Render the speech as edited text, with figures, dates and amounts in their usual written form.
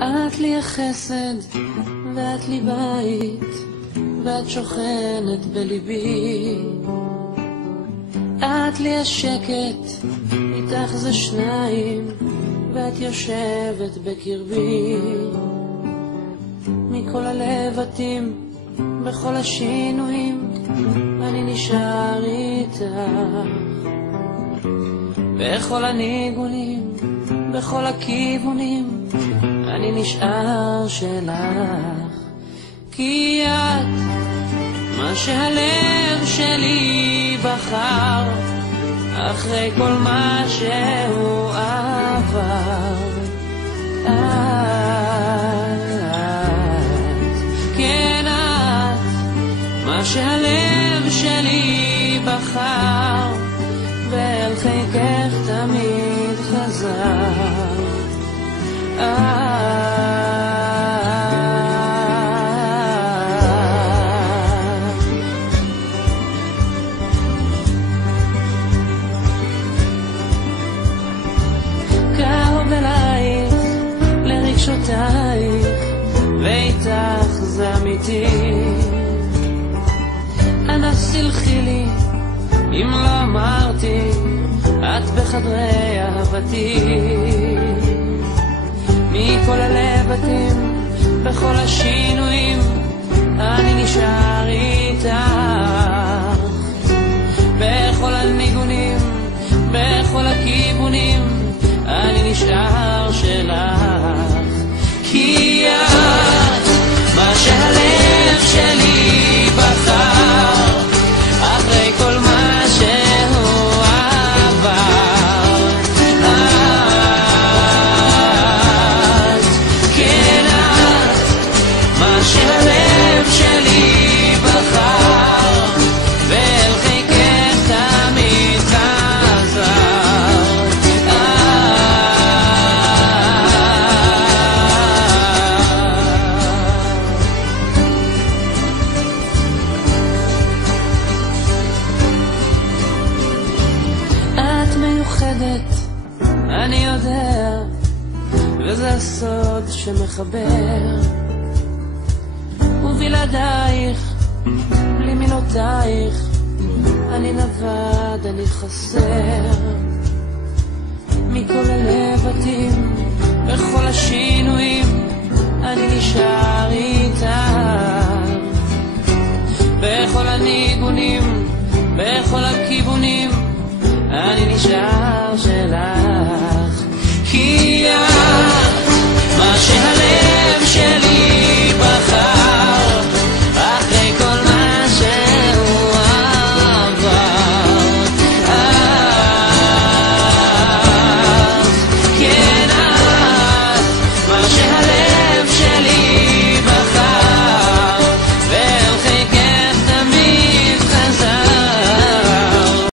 את לי החסד ואת לי בית, ואת שוכנת בליבי. את לי השקט, איתך זה שניים, ואת יושבת בקרבי. מכל הלבטים, בכל השינויים, אני נשאר איתך. בכל הניגונים, בכל הכיוונים, אני נשאר שלך. כי את מה שהלב שלי בחר, אחרי כל מה שהוא עבר. את, כן את, מה שהלב שלי בחר, ואל חיקך תמיד חזר. קרוב אלייך לרגשותייך, ואיתך זה אמיתי. אנא סלחי לי אם לא אמרתי, את בחדרי אהבתי. מכל הלבטים, בכל השינויים, אני נשאר איתך. בכל הניגונים, בכל הכיוונים, אני נשאר שלך. כי את מה שהלב שלי בחר, אחרי כל מה שהוא עבר. את, כן את, מה שהלב שלי בחר, ואל חיקך תמיד חזר. אני יודע, וזה הסוד שמחבר. ובלעדייך, בלי מילותייך, אני נבד, אני חסר. מכל הלבטים